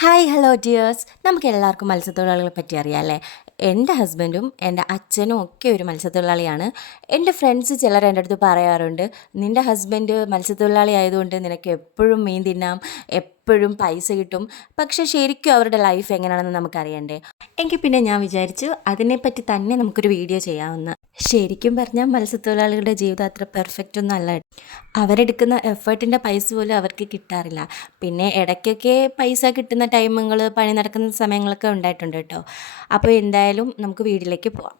Hi hello dears, നമുക്ക് എല്ലാവർക്കും മത്സ്യത്തൊഴിലാളികളെ പറ്റി അറിയാമല്ലേ. എൻ്റെ ഹസ്ബൻഡും എൻ്റെ അച്ഛനും ഒക്കെ ഒരു മത്സ്യത്തൊഴിലാളിയാണ്. എൻ്റെ ഫ്രണ്ട്സ് ചിലർ എൻ്റെ അടുത്ത് പറയാറുണ്ട്, നിൻ്റെ ഹസ്ബൻഡ് മത്സ്യത്തൊഴിലാളി ആയതുകൊണ്ട് നിനക്ക് എപ്പോഴും മീൻ തിന്നാം, എപ്പോഴും പൈസ കിട്ടും. പക്ഷേ ശരിക്കും അവരുടെ ലൈഫ് എങ്ങനെയാണെന്ന് നമുക്കറിയണ്ടേ. എങ്കിൽ പിന്നെ ഞാൻ വിചാരിച്ചു അതിനെപ്പറ്റി തന്നെ നമുക്കൊരു വീഡിയോ ചെയ്യാമെന്ന്. ശരിക്കും പറഞ്ഞാൽ മത്സ്യത്തൊഴിലാളികളുടെ ജീവിതം അത്ര പെർഫെക്റ്റ് ഒന്നും അല്ല. അവരെടുക്കുന്ന എഫേർട്ടിൻ്റെ പൈസ പോലും അവർക്ക് കിട്ടാറില്ല. പിന്നെ ഇടയ്ക്കൊക്കെ പൈസ കിട്ടുന്ന ടൈമുകൾ, പണി നടക്കുന്ന സമയങ്ങളൊക്കെ ഉണ്ടായിട്ടുണ്ട് കേട്ടോ. അപ്പോൾ എന്തായാലും നമുക്ക് വീട്ടിലേക്ക് പോവാം.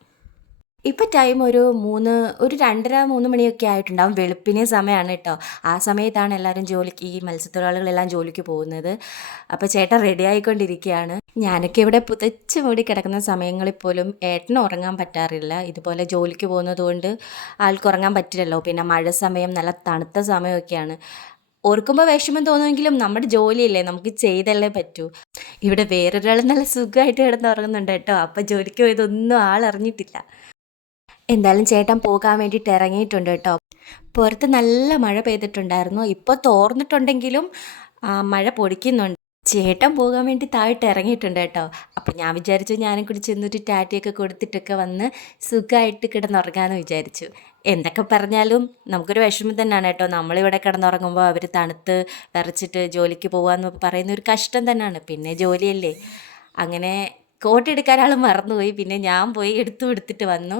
ഇപ്പോൾ ടൈം ഒരു 2:30-3 മണിയൊക്കെ ആയിട്ടുണ്ടാവും. വെളുപ്പിനെ സമയമാണ് കേട്ടോ. ആ സമയത്താണ് എല്ലാവരും ഈ മത്സ്യത്തൊഴിലാളികളെല്ലാം ജോലിക്ക് പോകുന്നത്. അപ്പോൾ ചേട്ടൻ റെഡി ആയിക്കൊണ്ടിരിക്കുകയാണ്. ഞാനൊക്കെ ഇവിടെ പുതച്ച് മൂടി കിടക്കുന്ന സമയങ്ങളിൽ പോലും ഏട്ടന് ഉറങ്ങാൻ പറ്റാറില്ല. ഇതുപോലെ ജോലിക്ക് പോകുന്നത് കൊണ്ട് ആൾക്ക് ഉറങ്ങാൻ പറ്റില്ലല്ലോ. പിന്നെ മഴ സമയം, നല്ല തണുത്ത സമയമൊക്കെയാണ്. ഓർക്കുമ്പോൾ വിഷമം തോന്നുമെങ്കിലും നമ്മുടെ ജോലിയല്ലേ, നമുക്ക് ചെയ്തല്ലേ പറ്റൂ. ഇവിടെ വേറൊരാൾ നല്ല സുഖമായിട്ട് കിടന്ന് ഉറങ്ങുന്നുണ്ട് കേട്ടോ. അപ്പോൾ ജോലിക്ക് പോയതൊന്നും ആളറിഞ്ഞിട്ടില്ല. എന്തായാലും ചേട്ടൻ പോകാൻ വേണ്ടിയിട്ട് ഇറങ്ങിയിട്ടുണ്ട് കേട്ടോ. പുറത്ത് നല്ല മഴ പെയ്തിട്ടുണ്ടായിരുന്നു. ഇപ്പോൾ തോർന്നിട്ടുണ്ടെങ്കിലും മഴ പൊടിക്കുന്നുണ്ട്. ചേട്ടൻ പോകാൻ വേണ്ടി താഴോട്ട് ഇറങ്ങിയിട്ടുണ്ട് കേട്ടോ. അപ്പോൾ ഞാൻ വിചാരിച്ചു ഞാനും കൂടി ചെന്നൊരു ടാറ്റയൊക്കെ കൊടുത്തിട്ടൊക്കെ വന്ന് സുഖമായിട്ട് കിടന്നുറങ്ങാമെന്ന് വിചാരിച്ചു. എന്തൊക്കെ പറഞ്ഞാലും നമുക്കൊരു വിഷമം തന്നെയാണ് കേട്ടോ. നമ്മളിവിടെ കിടന്നുറങ്ങുമ്പോൾ അവർ തണുത്ത് വിറച്ചിട്ട് ജോലിക്ക് പോകാമെന്ന് പറയുന്ന ഒരു കഷ്ടം തന്നെയാണ്. പിന്നെ ജോലിയല്ലേ. അങ്ങനെ കോട്ടെടുക്കാൻ ആൾ മറന്നുപോയി. പിന്നെ ഞാൻ പോയി എടുത്തിട്ട് വന്നു.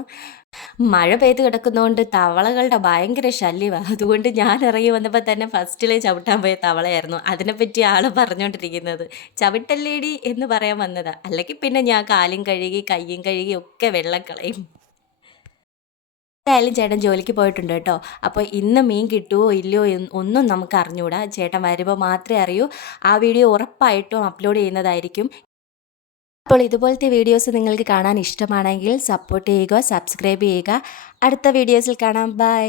മഴ പെയ്ത് കിടക്കുന്നതുകൊണ്ട് തവളകളുടെ ഭയങ്കര ശല്യമാണ്. അതുകൊണ്ട് ഞാൻ ഇറങ്ങി വന്നപ്പോൾ തന്നെ ഫസ്റ്റിലെ ചവിട്ടാൻ പോയ തവളയായിരുന്നു. അതിനെപ്പറ്റി ആൾ പറഞ്ഞുകൊണ്ടിരിക്കുന്നത്. ചവിട്ടല്ലേടി എന്ന് പറയാൻ വന്നതാണ്. അല്ലെങ്കിൽ പിന്നെ ഞാൻ കാലും കഴുകി കയ്യും കഴുകി ഒക്കെ വെള്ളം കളയും. എന്തായാലും ചേട്ടൻ ജോലിക്ക് പോയിട്ടുണ്ട് കേട്ടോ. അപ്പോൾ ഇന്ന് മീൻ കിട്ടുമോ ഇല്ലയോ ഒന്നും നമുക്ക് അറിഞ്ഞുകൂടാ. ചേട്ടൻ വരുമ്പോൾ മാത്രമേ അറിയൂ. ആ വീഡിയോ ഉറപ്പായിട്ടും അപ്ലോഡ് ചെയ്യുന്നതായിരിക്കും. അപ്പോൾ ഇതുപോലത്തെ വീഡിയോസ് നിങ്ങൾക്ക് കാണാൻ ഇഷ്ടമാണെങ്കിൽ സപ്പോർട്ട് ചെയ്യുക, സബ്സ്ക്രൈബ് ചെയ്യുക. അടുത്ത വീഡിയോസിൽ കാണാം. ബൈ.